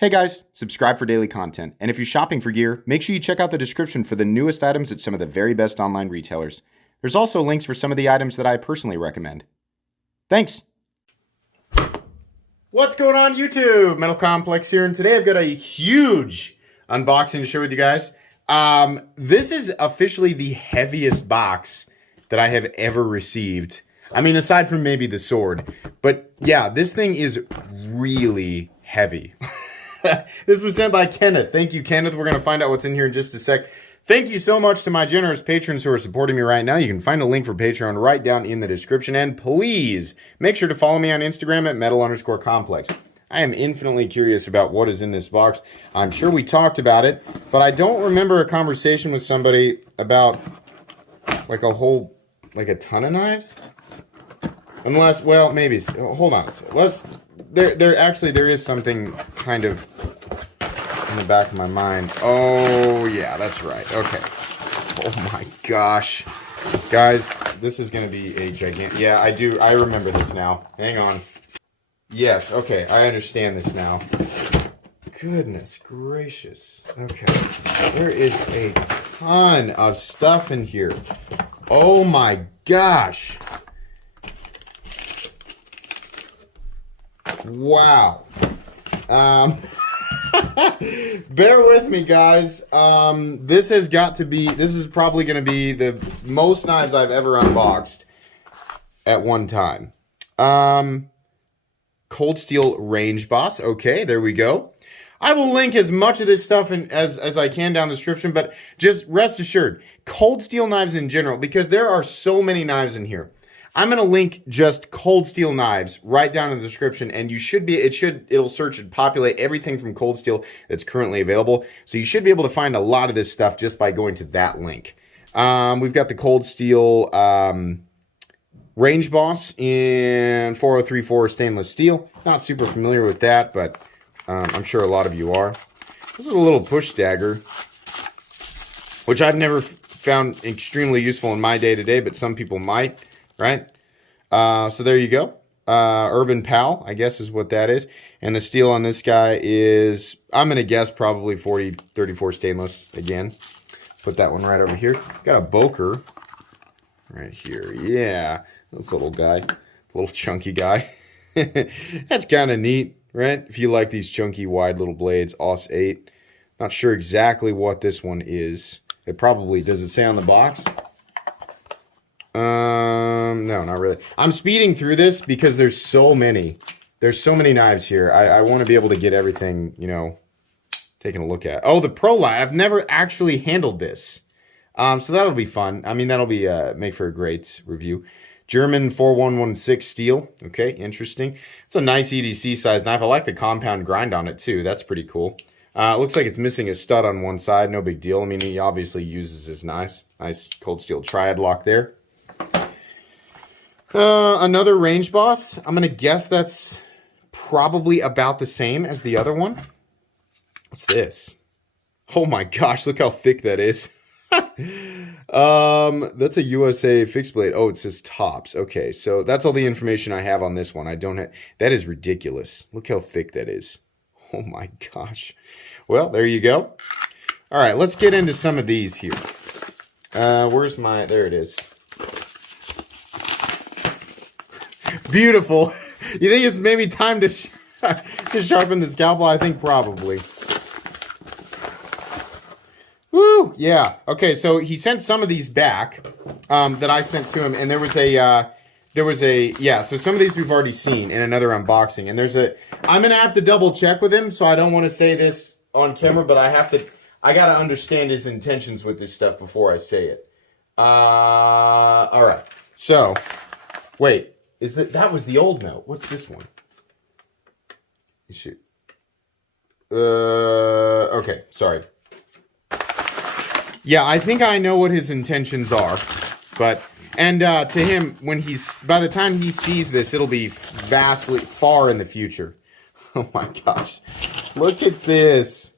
Hey guys, subscribe for daily content, and if you're shopping for gear, make sure you check out the description for the newest items at some of the very best online retailers. There's also links for some of the items that I personally recommend. Thanks! What's going on YouTube? Metal Complex here, and today I've got a huge unboxing to share with you guys. This is officially the heaviest box that I have ever received. I mean, aside from maybe the sword. But yeah, this thing is really heavy. This was sent by Kenneth. Thank you, Kenneth. We're going to find out what's in here in just a sec. Thank you so much to my generous patrons who are supporting me right now. You can find a link for Patreon right down in the description. And please make sure to follow me on Instagram at metal_complex. I am infinitely curious about what is in this box. I'm sure we talked about it, but I don't remember a conversation with somebody about like a ton of knives. Unless, well, maybe. Hold on. There is something kind of in the back of my mind. Oh, yeah, that's right. Okay. Oh, my gosh. Guys, this is going to be a gigantic... Yeah, I remember this now. Hang on. Yes, okay, I understand this now. Goodness gracious. Okay. There is a ton of stuff in here. Oh, my gosh. Wow. Bear with me, guys. This is probably going to be the most knives I've ever unboxed at one time. Cold Steel Range Boss. Okay, there we go. I will link as much of this stuff as I can down the description, but just rest assured, Cold Steel knives in general, because there are so many knives in here. I'm going to link just Cold Steel knives right down in the description, and it'll search and populate everything from Cold Steel that's currently available. So you should be able to find a lot of this stuff just by going to that link. We've got the Cold Steel Range Boss in 4034 stainless steel. Not super familiar with that, but I'm sure a lot of you are. This is a little push dagger, which I've never found extremely useful in my day-to-day, but some people might. Right? So there you go. Urban Pal, I guess is what that is. And the steel on this guy is, I'm going to guess, probably 4034 stainless again. Put that one right over here. Got a Boker right here. Yeah. This little guy. Little chunky guy. That's kind of neat, right? If you like these chunky, wide little blades. Aus 8. Not sure exactly what this one is. It probably, does it say on the box? No, not really. I'm speeding through this because there's so many. There's so many knives here. I want to be able to get everything, you know, taking a look at. Oh, the Pro line. I've never actually handled this. So that'll be fun. I mean, that'll be make for a great review. German 4116 steel. Okay, interesting. It's a nice EDC size knife. I like the compound grind on it too. That's pretty cool. It looks like it's missing a stud on one side. No big deal. I mean, he obviously uses his knives. Nice Cold Steel triad lock there. Another Range Boss. I'm going to guess that's probably about the same as the other one. What's this? Oh my gosh, look how thick that is. That's a USA fixed blade. Oh, it says tops. Okay, so that's all the information I have on this one. I don't have... That is ridiculous. Look how thick that is. Oh my gosh. Well, there you go. All right, let's get into some of these here. Where's my... There it is. Beautiful. You think it's maybe time to sharpen the scalpel? I think probably. Woo! Yeah. Okay, so he sent some of these back that I sent to him, and there was a yeah. So some of these we've already seen in another unboxing, and I'm gonna have to double check with him, so I don't want to say this on camera, but I gotta understand his intentions with this stuff before I say it. All right. So, wait. That was the old note. What's this one? Okay, sorry. Yeah, I think I know what his intentions are. But, and to him, by the time he sees this, it'll be vastly far in the future. Oh my gosh. Look at this.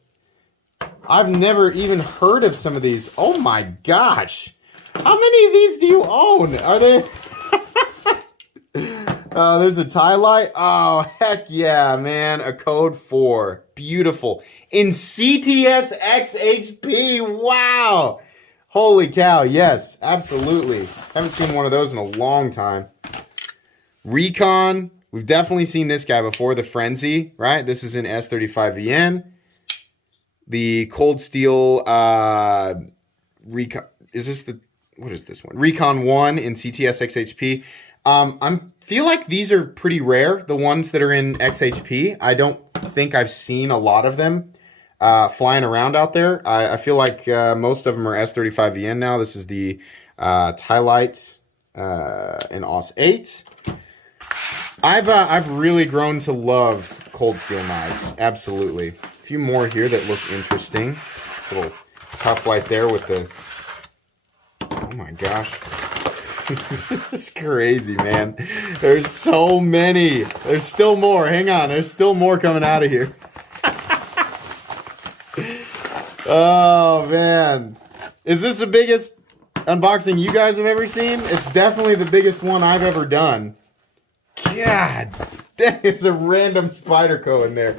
I've never even heard of some of these. Oh my gosh. How many of these do you own? Are they... There's a tie light. Oh, heck yeah, man. A code 4. Beautiful. In CTS XHP. Wow. Holy cow. Yes, absolutely. Haven't seen one of those in a long time. Recon. We've definitely seen this guy before. The Frenzy, right? This is in S35VN. The Cold Steel Recon. Is this the... What is this one? Recon 1 in CTS XHP. I feel like these are pretty rare, the ones that are in XHP. I don't think I've seen a lot of them flying around out there. I feel like most of them are S35VN now. This is the Tylite in AUS 8. I've really grown to love cold steel knives. Absolutely. A few more here that look interesting. This little tough light there with the... Oh my gosh. This is crazy, man. There's so many. There's still more. Hang on. There's still more coming out of here. Oh, man. Is this the biggest unboxing you guys have ever seen? It's definitely the biggest one I've ever done. God. There's a random Spyderco in there.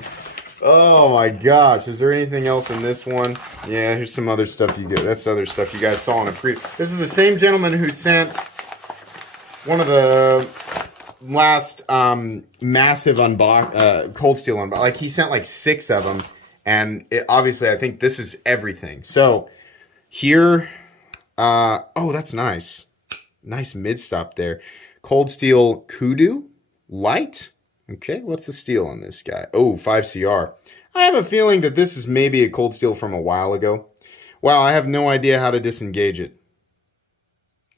Oh, my gosh. Is there anything else in this one? Yeah, here's some other stuff you get. That's other stuff you guys saw in a pre... This is the same gentleman who sent... one of the last massive cold steel unbox. Like, he sent like 6 of them. And obviously, I think this is everything. So, here... oh, that's nice. Nice mid-stop there. Cold Steel Kudu Light. Okay, what's the steel on this guy? Oh, 5CR. I have a feeling that this is maybe a cold steel from a while ago. Wow, I have no idea how to disengage it.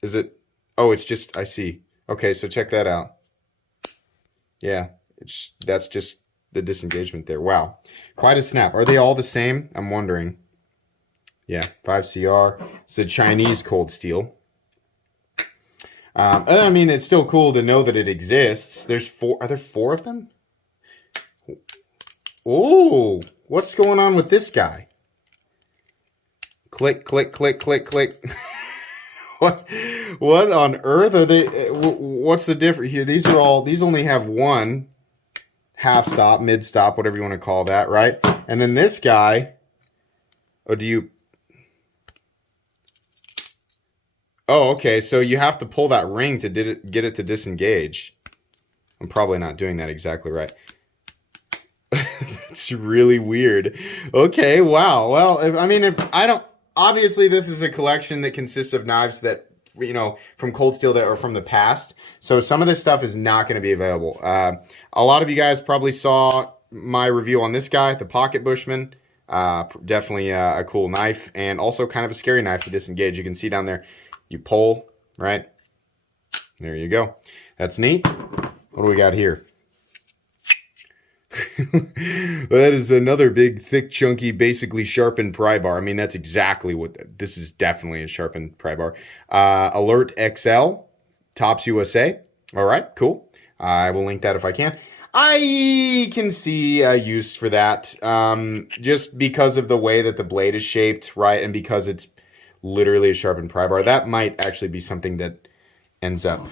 Is it... Oh, it's just, I see. Okay, so check that out. Yeah, that's just the disengagement there. Wow. Quite a snap. Are they all the same? I'm wondering. Yeah, 5CR. It's a Chinese cold steel. I mean, it's still cool to know that it exists. There's 4. Are there 4 of them? Oh, what's going on with this guy? Click, click, click, click, click. What on earth are they? What's the difference here? These only have one half stop, mid stop, whatever you want to call that, right? And then this guy, oh, okay, so you have to pull that ring to get it to disengage. I'm probably not doing that exactly right. It's really weird. Okay, wow. Well, obviously this is a collection that consists of knives that, from cold steel that are from the past. So some of this stuff is not going to be available. A lot of you guys probably saw my review on this guy, the Pocket Bushman. Definitely a cool knife, and also kind of a scary knife to disengage. You can see down there, you pull, right? There you go. That's neat. What do we got here? That is another big, thick, chunky, basically sharpened pry bar. I mean, that's exactly what this is. Definitely a sharpened pry bar. Alert XL, Tops USA. All right, cool. I will link that if I can. I can see a use for that, just because of the way that the blade is shaped, right? And because it's literally a sharpened pry bar. That might actually be something that ends up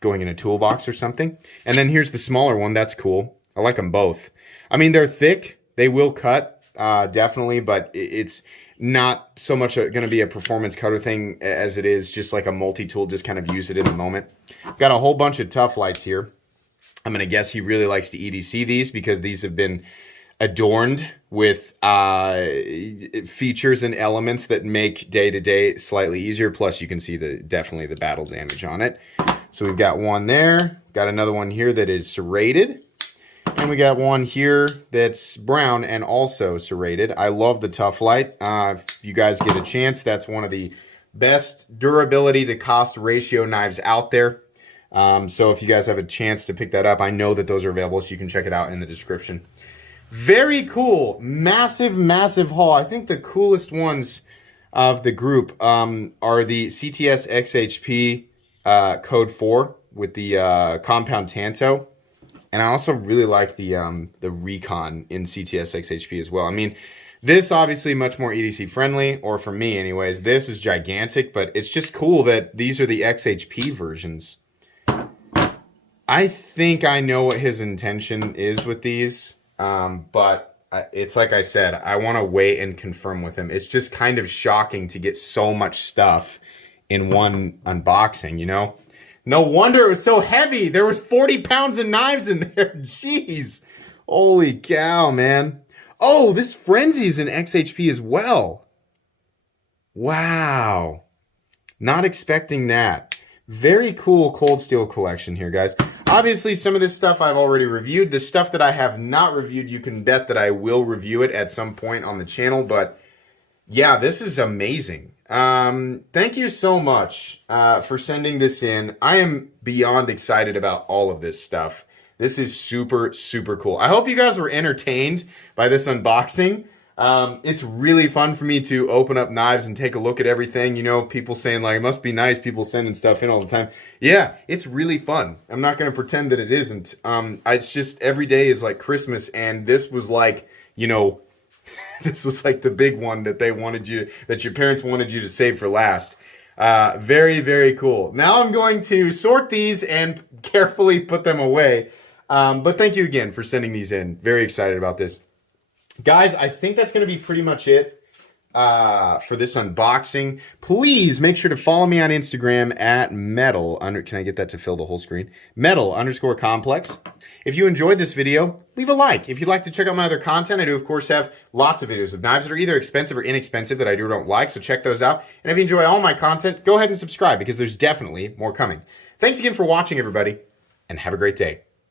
going in a toolbox or something. And then here's the smaller one. That's cool. I like them both. I mean, they're thick. They will cut, definitely, but it's not so much going to be a performance cutter thing as it is just like a multi-tool, just kind of use it in the moment. Got a whole bunch of Tough Lights here. I'm going to guess he really likes to EDC these because these have been adorned with features and elements that make day-to-day slightly easier. Plus, you can see definitely the battle damage on it. So we've got one there. Got another one here that is serrated. And we got one here that's brown and also serrated. I love the Tough Light. If you guys get a chance, that's one of the best durability to cost ratio knives out there. So if you guys have a chance to pick that up, I know that those are available, so you can check it out in the description. Very cool. Massive, massive haul. I think the coolest ones of the group are the CTS XHP Code 4 with the compound Tanto. And I also really like the Recon in CTS XHP as well. I mean, this obviously much more EDC friendly, or for me anyways. This is gigantic, but it's just cool that these are the XHP versions. I think I know what his intention is with these, but it's like I said, I want to wait and confirm with him. It's just kind of shocking to get so much stuff in one unboxing, you know? No wonder it was so heavy. There was 40 pounds of knives in there. Jeez. Holy cow, man. Oh, this Frenzy's in XHP as well. Wow. Not expecting that. Very cool Cold Steel collection here, guys. Obviously, some of this stuff I've already reviewed. The stuff that I have not reviewed, you can bet that I will review it at some point on the channel. But yeah, this is amazing. Thank you so much for sending this in. I am beyond excited about all of this stuff. This is super, super cool. I hope you guys were entertained by this unboxing. It's really fun for me to open up knives and take a look at everything. You know, people saying like, it must be nice, people sending stuff in all the time. Yeah, it's really fun. I'm not going to pretend that it isn't. It's just every day is like Christmas, and this was like, you know, this was like the big one that they wanted you, that your parents wanted you to save for last. Very, very cool. Now I'm going to sort these and carefully put them away. But thank you again for sending these in. Very excited about this. Guys, I think that's going to be pretty much it for this unboxing. Please make sure to follow me on Instagram at metal. Can I get that to fill the whole screen? Metal_complex. If you enjoyed this video, leave a like. If you'd like to check out my other content, I do, of course, have lots of videos of knives that are either expensive or inexpensive that I do or don't like, so check those out. And if you enjoy all my content, go ahead and subscribe because there's definitely more coming. Thanks again for watching, everybody, and have a great day.